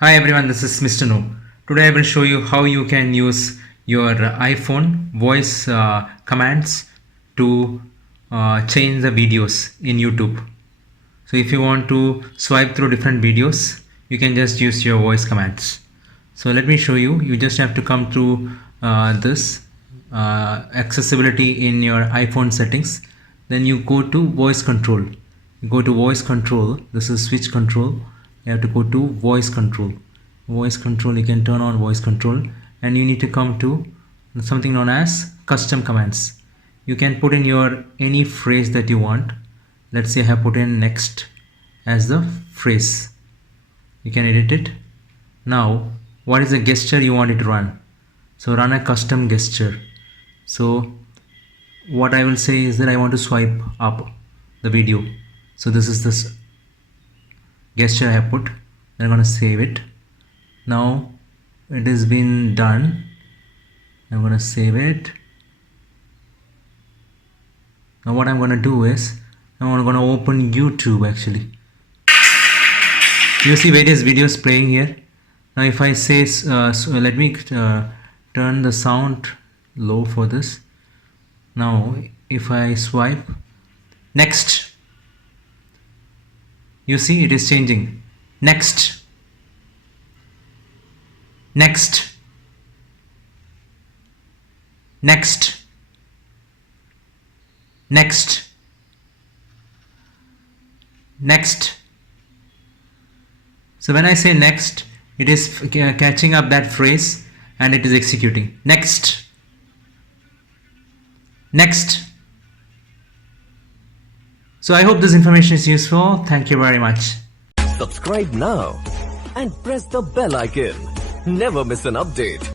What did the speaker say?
Hi everyone, this is Mr. No. Today I will show you how you can use your iPhone voice commands to change the videos in YouTube. So if you want to swipe through different videos, you can just use your voice commands. So let me show you. You just have to come to this accessibility in your iPhone settings. Then you go to voice control. You go to voice control. This is switch control. You have to go to voice control. Voice control, you can turn on voice control, and you need to come to something known as custom commands. You can put in your any phrase that you want. Let's say I have put in next as the phrase. You can edit it. Now what is the gesture you want it to run? So run a custom gesture. So what I will say is that I want to swipe up the video. So this is this gesture I have put. I'm going to save it. Now it has been done. I'm going to save it. Now what I'm going to do is I'm going to open YouTube. Actually you see various videos playing here. Now if I say so let me turn the sound low for this. Now if I swipe next, you see it is changing. Next, next, next, next, next. So when I say next, it is catching up that phrase and it is executing. Next, next. So I hope this information is useful. Thank you very much. Subscribe now and press the bell icon. Never miss an update.